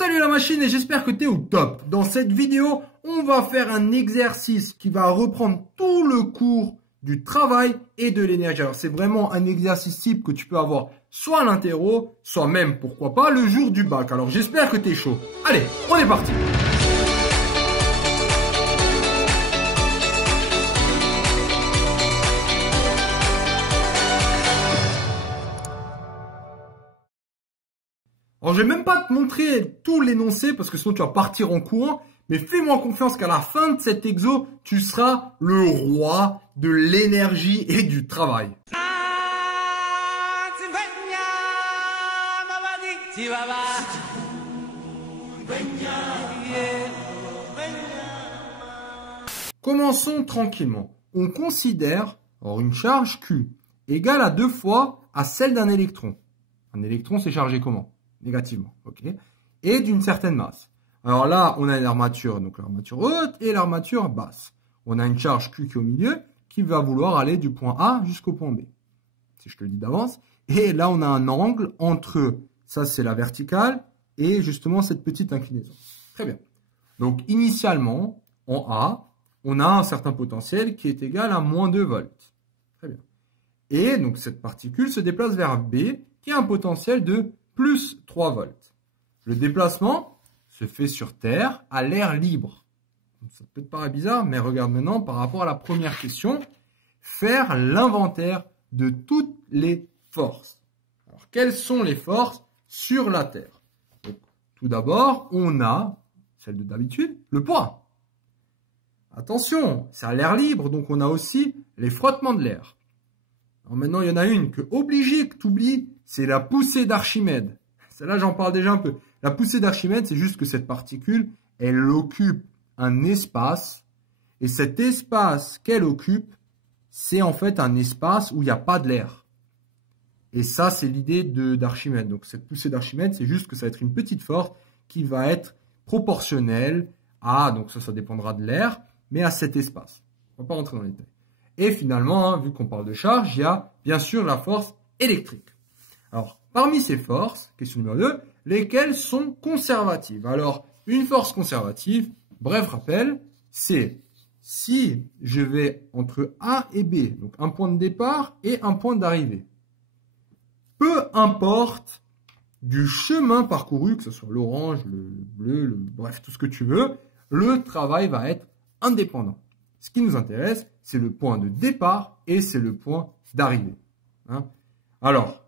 Salut la machine et j'espère que tu es au top. Dans cette vidéo, on va faire un exercice qui va reprendre tout le cours du travail et de l'énergie. Alors c'est vraiment un exercice type que tu peux avoir soit à l'interro, soit même, pourquoi pas, le jour du bac. Alors j'espère que tu es chaud. Allez, on est parti. Alors, je vais même pas te montrer tout l'énoncé parce que sinon tu vas partir en courant. Mais fais-moi confiance qu'à la fin de cet exo, tu seras le roi de l'énergie et du travail. Commençons tranquillement. On considère une charge Q égale à 2 fois à celle d'un électron. Un électron, c'est chargé comment? Négativement, ok. Et d'une certaine masse. Alors là, on a une armature, donc l'armature haute et l'armature basse. On a une charge Q qui est au milieu, qui va vouloir aller du point A jusqu'au point B. Si je te le dis d'avance. Et là, on a un angle entre, ça c'est la verticale, et justement cette petite inclinaison. Très bien. Donc initialement, en A, on a un certain potentiel qui est égal à moins 2 volts. Très bien. Et donc cette particule se déplace vers B, qui a un potentiel de plus 3 volts. Le déplacement se fait sur Terre à l'air libre. Ça peut te paraître bizarre, mais regarde maintenant par rapport à la première question, faire l'inventaire de toutes les forces. Alors, quelles sont les forces sur la Terre? Donc, tout d'abord, on a, celle de d'habitude, le poids. Attention, c'est à l'air libre, donc on a aussi les frottements de l'air. Alors maintenant, il y en a une que obligé que tu oublies, c'est la poussée d'Archimède. Celle-là, j'en parle déjà un peu. La poussée d'Archimède, c'est juste que cette particule, elle occupe un espace. Et cet espace qu'elle occupe, c'est en fait un espace où il n'y a pas de l'air. Et ça, c'est l'idée d'Archimède. Donc cette poussée d'Archimède, c'est juste que ça va être une petite force qui va être proportionnelle à, donc ça dépendra de l'air, mais à cet espace. On ne va pas rentrer dans les détails. Et finalement, vu qu'on parle de charge, il y a bien sûr la force électrique. Alors, parmi ces forces, question numéro 2, lesquelles sont conservatives? Alors, une force conservative, bref rappel, c'est si je vais entre A et B, donc un point de départ et un point d'arrivée. Peu importe du chemin parcouru, que ce soit l'orange, le bleu, bref, tout ce que tu veux, le travail va être indépendant. Ce qui nous intéresse, c'est le point de départ et c'est le point d'arrivée. Hein? Alors,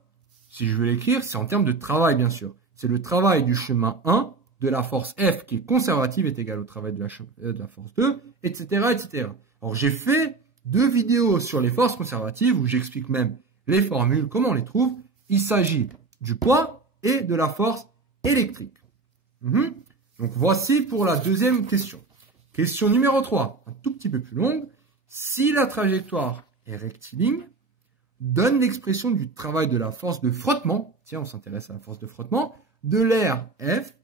si je veux l'écrire, c'est en termes de travail, bien sûr. C'est le travail du chemin 1 de la force F qui est conservative est égal au travail de la force 2, etc., etc. Alors, j'ai fait 2 vidéos sur les forces conservatives où j'explique même les formules, comment on les trouve. Il s'agit du poids et de la force électrique. Donc, voici pour la deuxième question. Question numéro 3, un tout petit peu plus longue. Si la trajectoire est rectiligne, donne l'expression du travail de la force de frottement, tiens, on s'intéresse à la force de frottement, de l'air F,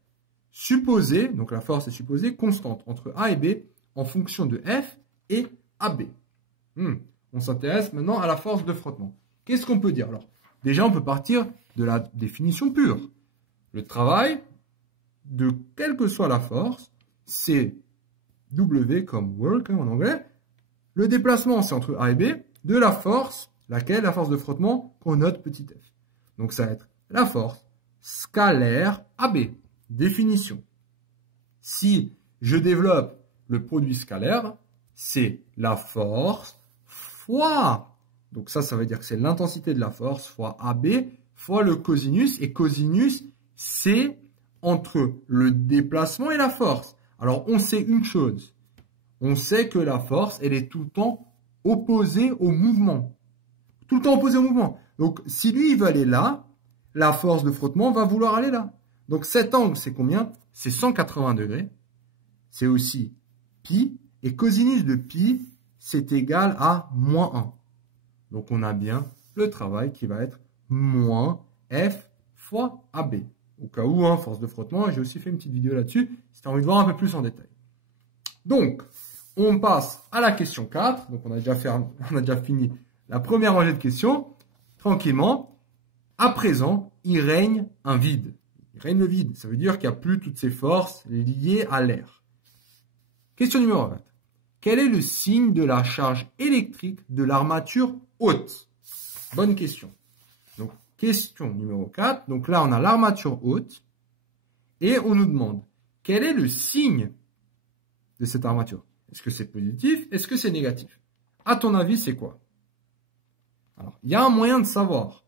supposée, donc la force est supposée, constante entre A et B, en fonction de F et AB. On s'intéresse maintenant à la force de frottement. Qu'est-ce qu'on peut dire? Alors, déjà, on peut partir de la définition pure. Le travail, de quelle que soit la force, c'est W comme work en anglais. Le déplacement, c'est entre A et B, de la force, laquelle? La force de frottement qu'on note petit f. Donc ça va être la force scalaire AB. Définition. Si je développe le produit scalaire, c'est la force fois. Donc ça veut dire que c'est l'intensité de la force fois AB fois le cosinus. Et cosinus, c'est entre le déplacement et la force. Alors on sait une chose. On sait que la force, elle est tout le temps opposée au mouvement. Tout le temps opposé au mouvement. Donc, si lui, il veut aller là, la force de frottement va vouloir aller là. Donc, cet angle, c'est combien? C'est 180 degrés. C'est aussi pi. Et cosinus de pi, c'est égal à moins 1. Donc, on a bien le travail qui va être moins F fois AB. Au cas où, force de frottement, j'ai aussi fait une petite vidéo là-dessus, si tu as envie de voir un peu plus en détail. Donc, on passe à la question 4. Donc, on a déjà fini la première rangée de questions, tranquillement. À présent, il règne un vide. Il il règne le vide. Ça veut dire qu'il n'y a plus toutes ces forces liées à l'air. Question numéro 20. Quel est le signe de la charge électrique de l'armature haute? Bonne question. Donc, question numéro 4. Donc là, on a l'armature haute. Et on nous demande, quel est le signe de cette armature? Est-ce que c'est positif? Est-ce que c'est négatif? À ton avis, c'est quoi? Alors, il y a un moyen de savoir,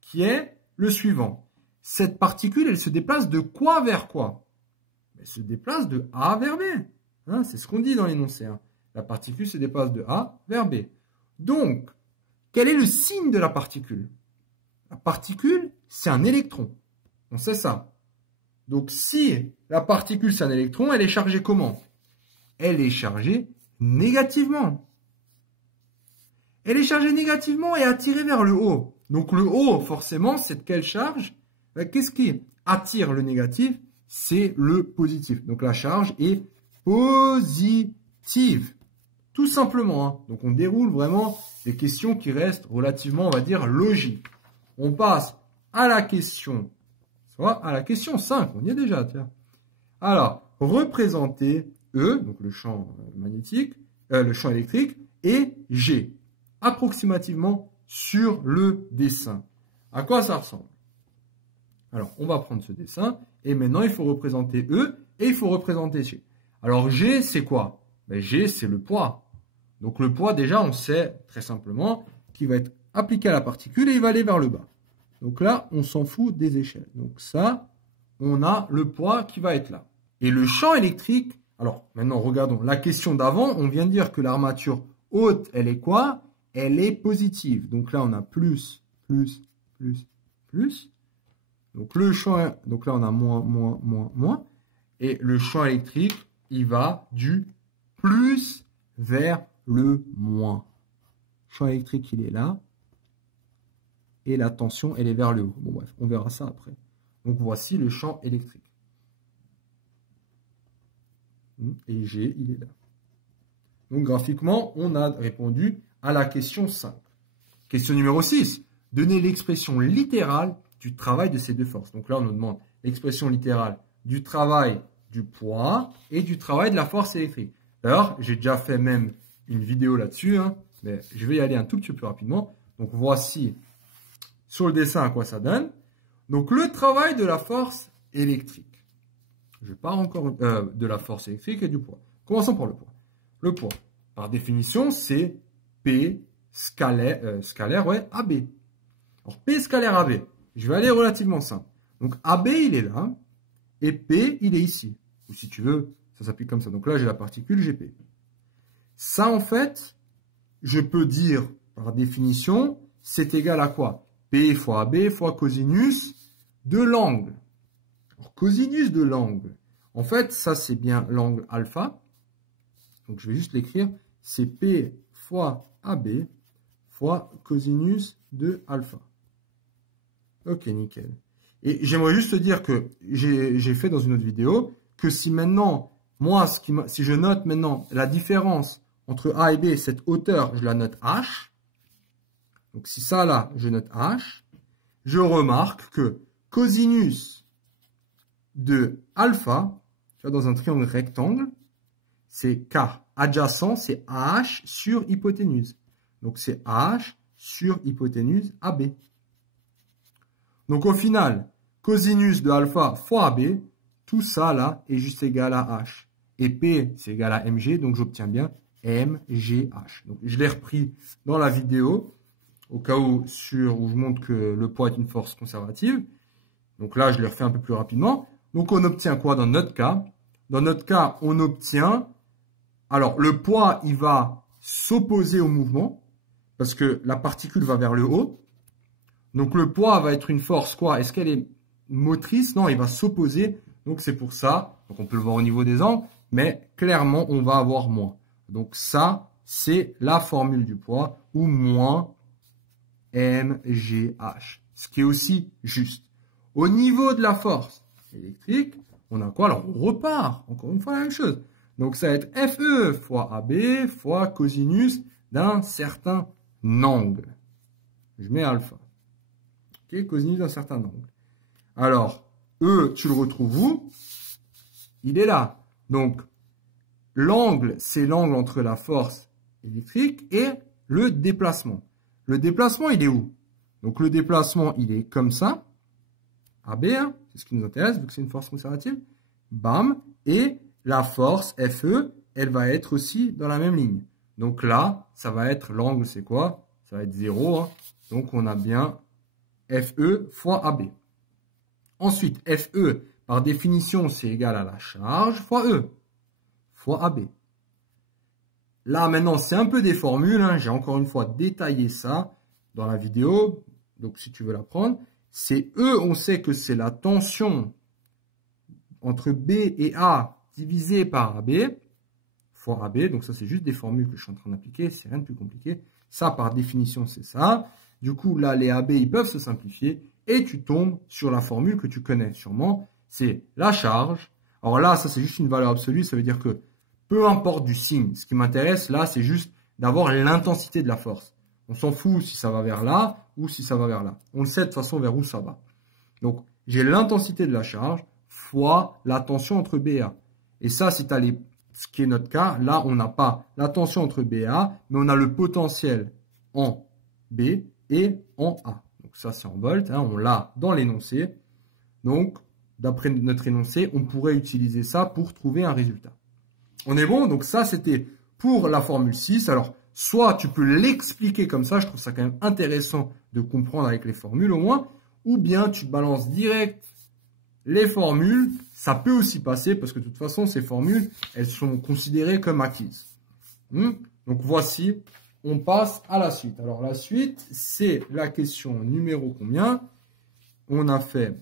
qui est le suivant. Cette particule, elle se déplace de quoi vers quoi? Elle se déplace de A vers B. Hein, c'est ce qu'on dit dans l'énoncé. Hein. La particule se déplace de A vers B. Donc, quel est le signe de la particule? La particule, c'est un électron. On sait ça. Donc, si la particule, c'est un électron, elle est chargée comment? Elle est chargée négativement. Elle est chargée négativement et attirée vers le haut. Donc, le haut, forcément, c'est de quelle charge? Qu'est-ce qui attire le négatif? C'est le positif. Donc, la charge est positive. Tout simplement. Hein. Donc, on déroule vraiment des questions qui restent relativement, on va dire, logiques. On passe à la question, soit à la question 5. On y est déjà, tiens. Alors, représenter E, donc le champ magnétique, le champ électrique, et G, approximativement sur le dessin. À quoi ça ressemble? Alors, on va prendre ce dessin, et maintenant, il faut représenter E, et il faut représenter G. Alors, G, c'est quoi? Ben, G, c'est le poids. Donc, le poids, déjà, on sait très simplement qu'il va être appliqué à la particule, et il va aller vers le bas. Donc là, on s'en fout des échelles. Donc ça, on a le poids qui va être là. Et le champ électrique, alors maintenant, regardons. La question d'avant, on vient de dire que l'armature haute, elle est quoi? Elle est positive. Donc là, on a plus, plus, plus, plus. Donc le champ, donc là, on a moins, moins, moins, moins. Et le champ électrique, il va du plus vers le moins. Le champ électrique, il est là. Et la tension, elle est vers le haut. Bon, bref, on verra ça après. Donc, voici le champ électrique. Et G, il est là. Donc, graphiquement, on a répondu à la question 5. Question numéro 6. Donner l'expression littérale du travail de ces deux forces. Donc là, on nous demande l'expression littérale du travail du poids et du travail de la force électrique. Alors, j'ai déjà fait même une vidéo là-dessus, hein, mais je vais y aller un tout petit peu plus rapidement. Donc, voici sur le dessin à quoi ça donne. Donc, le travail de la force électrique. Je pars encore de la force électrique et du poids. Commençons par le poids. Le poids, par définition, c'est P scalaire ouais, AB. Alors, P scalaire AB, je vais aller relativement simple. Donc, AB, il est là, et P, il est ici. Ou si tu veux, ça s'applique comme ça. Donc là, j'ai la particule GP. Ça, en fait, je peux dire, par définition, c'est égal à quoi? P fois AB fois cosinus de l'angle. Cosinus de l'angle. En fait, ça, c'est bien l'angle alpha. Donc, je vais juste l'écrire. C'est P fois AB fois cosinus de alpha. Ok, nickel. Et j'aimerais juste te dire que j'ai fait dans une autre vidéo que si maintenant, moi, si je note maintenant la différence entre A et B, cette hauteur, je la note H. Donc, si ça, là, je note H, je remarque que cosinus de alpha, tu vois, dans un triangle rectangle, c'est K. Adjacent, c'est AH sur hypoténuse. Donc, c'est AH sur hypoténuse AB. Donc, au final, cosinus de alpha fois AB, tout ça, là, est juste égal à H. Et P, c'est égal à mg, donc j'obtiens bien mgh. Donc, je l'ai repris dans la vidéo, au cas où, où je montre que le poids est une force conservative. Donc là, je le refais un peu plus rapidement. Donc, on obtient quoi dans notre cas? Dans notre cas, on obtient... Alors, le poids, il va s'opposer au mouvement, parce que la particule va vers le haut. Donc, le poids va être une force, quoi? Est-ce qu'elle est motrice? Non, il va s'opposer. Donc, c'est pour ça. Donc, on peut le voir au niveau des angles, mais clairement, on va avoir moins. Donc, ça, c'est la formule du poids, ou moins mgh. Ce qui est aussi juste. Au niveau de la force électrique, on a quoi? Alors, on repart. Encore une fois, la même chose. Donc, ça va être FE fois AB fois cosinus d'un certain angle. Je mets alpha. Ok, cosinus d'un certain angle. Alors, E, tu le retrouves où? Il est là. Donc, l'angle, c'est l'angle entre la force électrique et le déplacement. Le déplacement, il est où? Donc, le déplacement, il est comme ça. AB, hein, c'est ce qui nous intéresse, vu que c'est une force conservative. Bam. Et la force FE, elle va être aussi dans la même ligne. Donc là, ça va être l'angle, c'est quoi? Ça va être 0. Hein. Donc, on a bien FE fois AB. Ensuite, FE, par définition, c'est égal à la charge fois E, fois AB. Là, maintenant, c'est un peu des formules. Hein. J'ai encore une fois détaillé ça dans la vidéo. Donc, si tu veux l'apprendre, c'est E, on sait que c'est la tension entre B et A divisé par AB, fois AB. Donc, ça, c'est juste des formules que je suis en train d'appliquer. C'est rien de plus compliqué. Ça, par définition, c'est ça. Du coup, là, les AB, ils peuvent se simplifier. Et tu tombes sur la formule que tu connais sûrement. C'est la charge. Alors là, ça, c'est juste une valeur absolue. Ça veut dire que peu importe du signe. Ce qui m'intéresse, là, c'est juste d'avoir l'intensité de la force. On s'en fout si ça va vers là ou si ça va vers là. On le sait de toute façon vers où ça va. Donc, j'ai l'intensité de la charge fois la tension entre B et A. Et ça, c'est ce qui est notre cas. Là, on n'a pas la tension entre B et A, mais on a le potentiel en B et en A. Donc, ça, c'est en volts. Hein, on l'a dans l'énoncé. Donc, d'après notre énoncé, on pourrait utiliser ça pour trouver un résultat. On est bon? Donc, ça, c'était pour la formule 6. Alors, soit tu peux l'expliquer comme ça, je trouve ça quand même intéressant de comprendre avec les formules au moins, ou bien tu balances direct les formules, ça peut aussi passer parce que de toute façon ces formules, elles sont considérées comme acquises. Donc voici, on passe à la suite. Alors la suite, c'est la question numéro combien? On a fait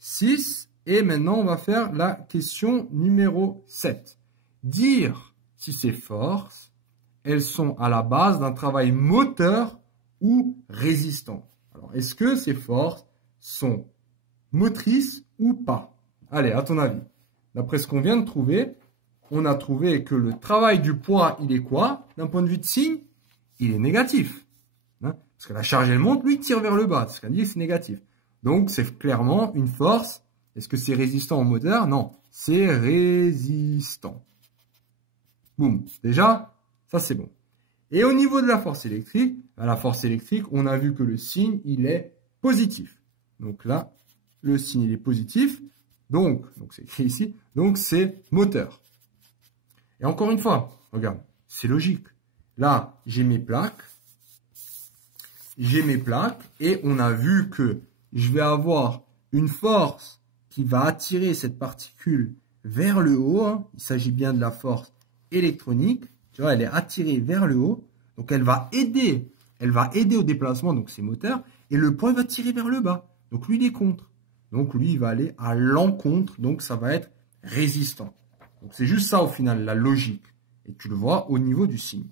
6 et maintenant on va faire la question numéro 7. Dire si ces forces, elles sont à la base d'un travail moteur ou résistant. Alors, est-ce que ces forces sont motrices ou pas? Allez, à ton avis. D'après ce qu'on vient de trouver, on a trouvé que le travail du poids, il est quoi? D'un point de vue de signe, il est négatif. Hein? Parce que la charge, elle monte, lui, il tire vers le bas. Ce qu'on dit, c'est négatif. Donc, c'est clairement une force. Est-ce que c'est résistant au moteur? Non, c'est résistant. Boum. Déjà, ça, c'est bon. Et au niveau de la force électrique, on a vu que le signe, il est positif. Donc là, le signe, il est positif. Donc c'est écrit ici. Donc, c'est moteur. Et encore une fois, regarde, c'est logique. Là, j'ai mes plaques. Et on a vu que je vais avoir une force qui va attirer cette particule vers le haut. Hein. Il s'agit bien de la force électronique. Tu vois, elle est attirée vers le haut. Donc, elle va aider au déplacement, donc c'est moteur. Et le poids va tirer vers le bas. Donc, lui, il est contre. Donc, lui, il va aller à l'encontre. Donc, ça va être résistant. Donc, c'est juste ça, au final, la logique. Et tu le vois au niveau du signe.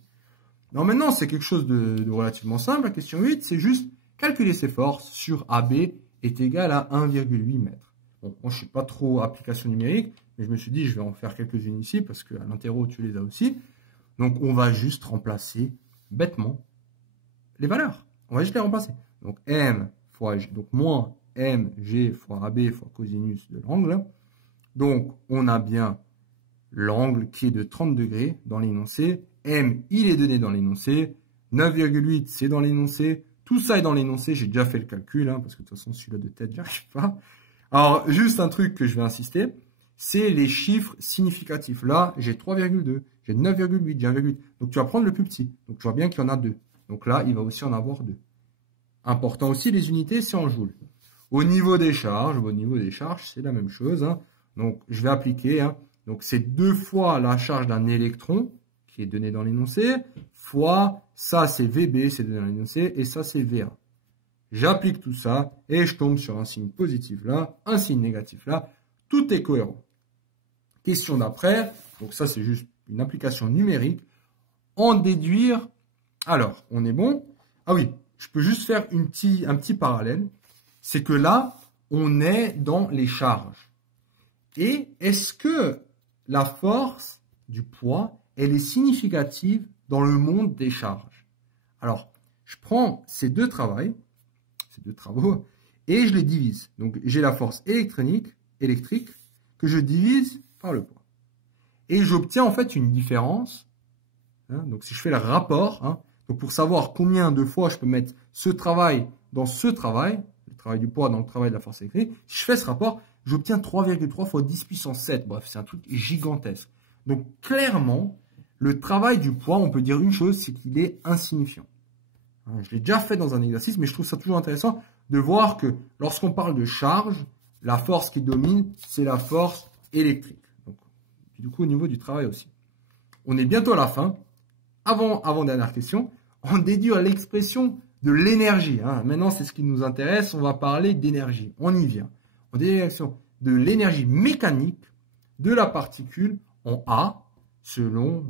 Alors, maintenant, c'est quelque chose de relativement simple. La question 8, c'est juste calculer ses forces sur AB est égal à 1,8 mètres. Bon, moi, je ne suis pas trop application numérique, mais je me suis dit, je vais en faire quelques-unes ici, parce qu'à l'interro, tu les as aussi. Donc, on va juste remplacer bêtement les valeurs. On va juste les remplacer. Donc, M fois G, donc moins MG fois AB fois cosinus de l'angle. Donc, on a bien l'angle qui est de 30 degrés dans l'énoncé. M, il est donné dans l'énoncé. 9,8, c'est dans l'énoncé. Tout ça est dans l'énoncé. J'ai déjà fait le calcul, hein, parce que de toute façon, celui-là de tête, j'y arrive pas. Alors, juste un truc que je vais insister, c'est les chiffres significatifs. Là, j'ai 3,2, j'ai 9,8, j'ai 1,8. Donc, tu vas prendre le plus petit. Donc, tu vois bien qu'il y en a 2. Donc là, il va aussi en avoir 2. Important aussi, les unités, c'est en joules. Au niveau des charges, c'est la même chose. Hein. Donc, je vais appliquer. Hein. Donc, c'est 2 fois la charge d'un électron, qui est donné dans l'énoncé, fois, ça, c'est VB, c'est donné dans l'énoncé, et ça, c'est VA. J'applique tout ça, et je tombe sur un signe positif là, un signe négatif là. Tout est cohérent. Question d'après. Donc, ça, c'est juste une application numérique. En déduire. Alors, on est bon. Ah oui, je peux juste faire un petit parallèle. C'est que là, on est dans les charges. Et est-ce que la force du poids, elle est significative dans le monde des charges? Alors, je prends ces deux travaux, et je les divise. Donc, j'ai la force électrique que je divise par le poids. Et j'obtiens en fait une différence. Hein, donc, si je fais le rapport, hein, donc pour savoir combien de fois je peux mettre ce travail dans ce travail, le travail du poids dans le travail de la force électrique, si je fais ce rapport, j'obtiens 3,3 fois 10 puissance 7. Bref, c'est un truc gigantesque. Donc, clairement, le travail du poids, on peut dire une chose, c'est qu'il est insignifiant. Hein, je l'ai déjà fait dans un exercice, mais je trouve ça toujours intéressant de voir que lorsqu'on parle de charge, la force qui domine, c'est la force électrique. Donc, du coup, au niveau du travail aussi. On est bientôt à la fin. Avant-dernière question, on déduit l'expression de l'énergie. Hein. Maintenant, c'est ce qui nous intéresse. On va parler d'énergie. On y vient. On déduit l'expression de l'énergie mécanique de la particule en A, selon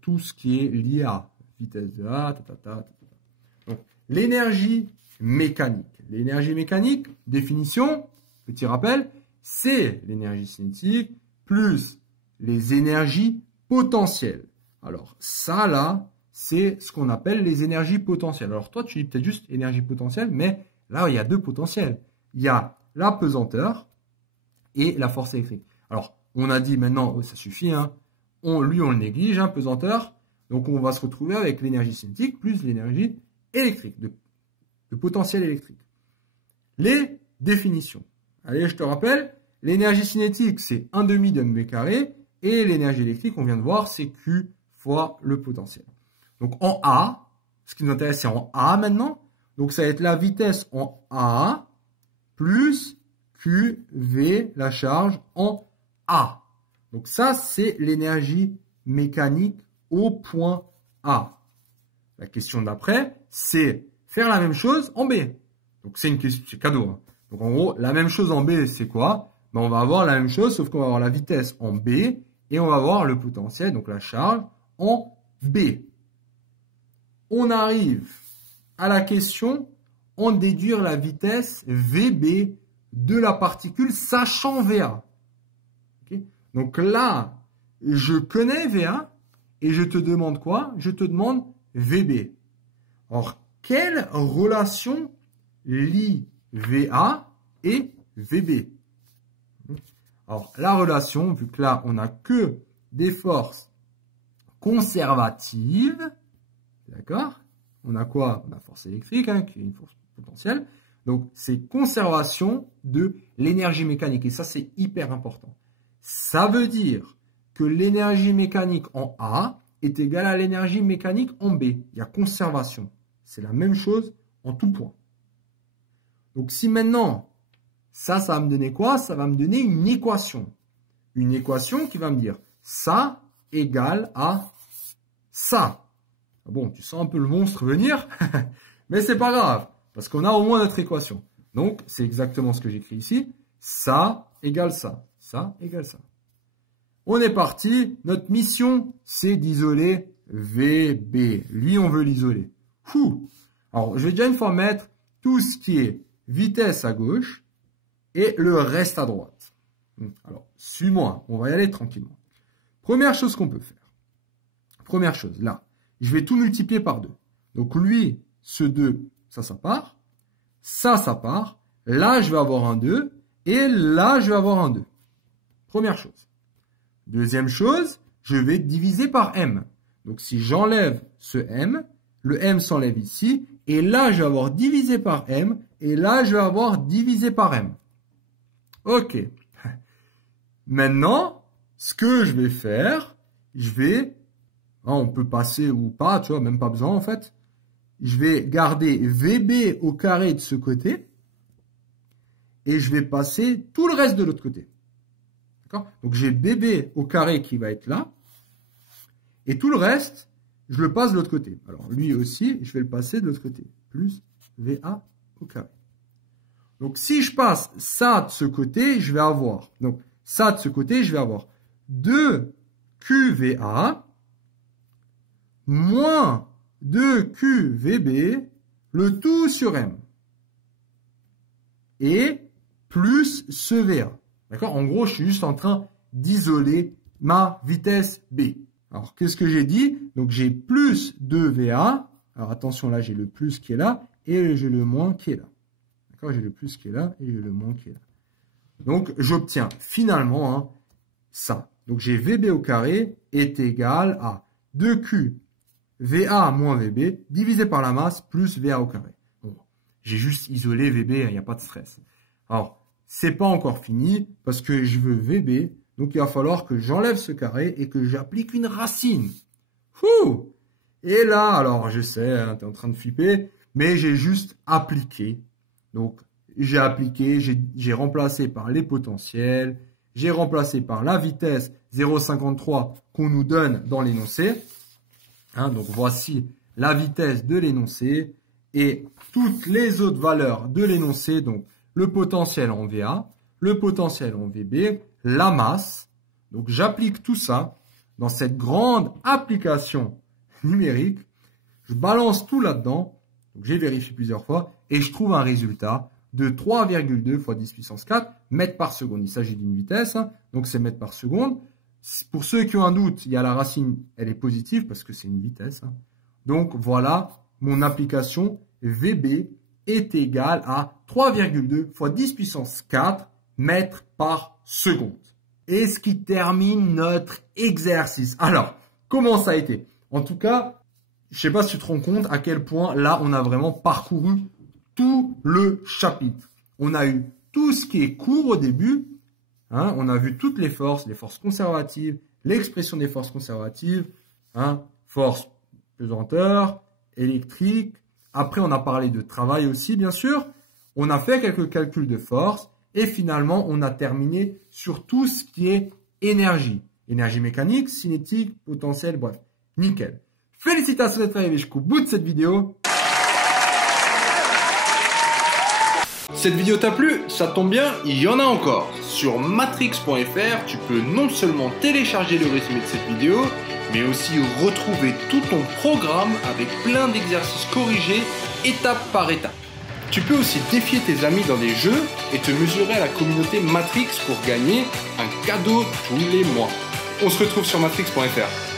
tout ce qui est lié à vitesse de A, Donc, l'énergie mécanique. L'énergie mécanique, définition, petit rappel, c'est l'énergie cinétique plus les énergies potentielles. Alors, ça, là, c'est ce qu'on appelle les énergies potentielles. Alors, toi, tu dis peut-être juste énergie potentielle, mais là, il y a deux potentiels. Il y a la pesanteur et la force électrique. Alors, on a dit maintenant, oh, ça suffit, hein. Lui, on le néglige, hein, pesanteur. Donc, on va se retrouver avec l'énergie cinétique plus l'énergie électrique, de potentiel électrique. Les définitions. Allez, je te rappelle, l'énergie cinétique, c'est 1/2 de mv carré, et l'énergie électrique, on vient de voir, c'est Q fois le potentiel. Donc, en A, ce qui nous intéresse, c'est en A maintenant. Donc, ça va être la vitesse en A plus QV, la charge, en A. Donc, ça, c'est l'énergie mécanique au point A. La question d'après, c'est faire la même chose en B. Donc, c'est une question, c'est cadeau. Hein. Donc, en gros, la même chose en B, c'est quoi? Ben, on va avoir la même chose, sauf qu'on va avoir la vitesse en B et on va avoir le potentiel, donc la charge, en B. On arrive à la question en déduire la vitesse VB de la particule, sachant VA. Okay? Donc là, je connais VA et je te demande quoi? Je te demande VB. Or, quelle relation lie VA et VB? Alors, la relation, vu que là, on n'a que des forces conservatives, d'accord? On a quoi? On a force électrique, hein, qui est une force potentielle. Donc, c'est conservation de l'énergie mécanique. Et ça, c'est hyper important. Ça veut dire que l'énergie mécanique en A est égale à l'énergie mécanique en B. Il y a conservation. C'est la même chose en tout point. Donc, si maintenant, ça va me donner quoi? Ça va me donner une équation. Une équation qui va me dire ça égale à ça. Bon, tu sens un peu le monstre venir, mais c'est pas grave, parce qu'on a au moins notre équation. Donc, c'est exactement ce que j'écris ici. Ça égale ça. Ça égale ça. On est parti. Notre mission, c'est d'isoler VB. Lui, on veut l'isoler. Alors, je vais déjà une fois mettre tout ce qui est vitesse à gauche et le reste à droite. Alors, suis-moi. On va y aller tranquillement. Première chose qu'on peut faire. Première chose, là. Je vais tout multiplier par 2. Donc, lui, ce 2, ça part. Ça part. Là, je vais avoir un 2. Et là, je vais avoir un 2. Première chose. Deuxième chose, je vais diviser par M. Donc, si j'enlève ce M, le M s'enlève ici. Et là, je vais avoir divisé par M. Et là, je vais avoir divisé par M. OK. Maintenant, ce que je vais faire, je vais... on peut passer ou pas, tu vois, même pas besoin en fait. Je vais garder VB au carré de ce côté. Et je vais passer tout le reste de l'autre côté. D'accord? Donc j'ai BB au carré qui va être là. Et tout le reste, je le passe de l'autre côté. Alors lui aussi, je vais le passer de l'autre côté. Plus VA au carré. Donc si je passe ça de ce côté, je vais avoir... Donc ça de ce côté, je vais avoir 2QVA moins 2QVB, le tout sur M. Et plus ce VA. D'accord? En gros, je suis juste en train d'isoler ma vitesse B. Alors, qu'est-ce que j'ai dit? Donc, j'ai plus 2VA. Alors, attention, là, j'ai le plus qui est là. Et j'ai le moins qui est là. D'accord, j'ai le plus qui est là et j'ai le moins qui est là. Donc, j'obtiens finalement hein, ça. Donc, j'ai VB au carré est égal à 2Q VA moins VB divisé par la masse plus VA au carré. Bon, j'ai juste isolé VB, il n'y a pas de stress. Alors, c'est pas encore fini parce que je veux VB. Donc, il va falloir que j'enlève ce carré et que j'applique une racine. Fou! Et là, alors, je sais, hein, tu es en train de flipper, mais j'ai juste appliqué. Donc, j'ai appliqué, j'ai remplacé par les potentiels, j'ai remplacé par la vitesse 0,53 qu'on nous donne dans l'énoncé. Hein, donc, voici la vitesse de l'énoncé et toutes les autres valeurs de l'énoncé. Donc, le potentiel en VA, le potentiel en VB, la masse. Donc, j'applique tout ça dans cette grande application numérique. Je balance tout là-dedans. Donc, j'ai vérifié plusieurs fois et je trouve un résultat de 3,2 fois 10 puissance 4 mètres par seconde. Il s'agit d'une vitesse, hein, donc c'est mètres par seconde. Pour ceux qui ont un doute, il y a la racine, elle est positive parce que c'est une vitesse. Hein. Donc, voilà, mon application VB est égale à 3,2 fois 10 puissance 4 mètres par seconde. Et ce qui termine notre exercice. Alors, comment ça a été? En tout cas, je ne sais pas si tu te rends compte à quel point là, on a vraiment parcouru tout le chapitre. On a eu tout ce qui est court au début. Hein, on a vu toutes les forces conservatives, l'expression des forces conservatives, hein, force pesanteur, électrique. Après, on a parlé de travail aussi, bien sûr. On a fait quelques calculs de force. Et finalement, on a terminé sur tout ce qui est énergie. Énergie mécanique, cinétique, potentiel, bref. Nickel. Félicitations d'être arrivé jusqu'au bout de cette vidéo. Cette vidéo t'a plu? Ça tombe bien, il y en a encore. Sur matrix.fr, tu peux non seulement télécharger le résumé de cette vidéo, mais aussi retrouver tout ton programme avec plein d'exercices corrigés, étape par étape. Tu peux aussi défier tes amis dans des jeux et te mesurer à la communauté Matrix pour gagner un cadeau tous les mois. On se retrouve sur matrix.fr.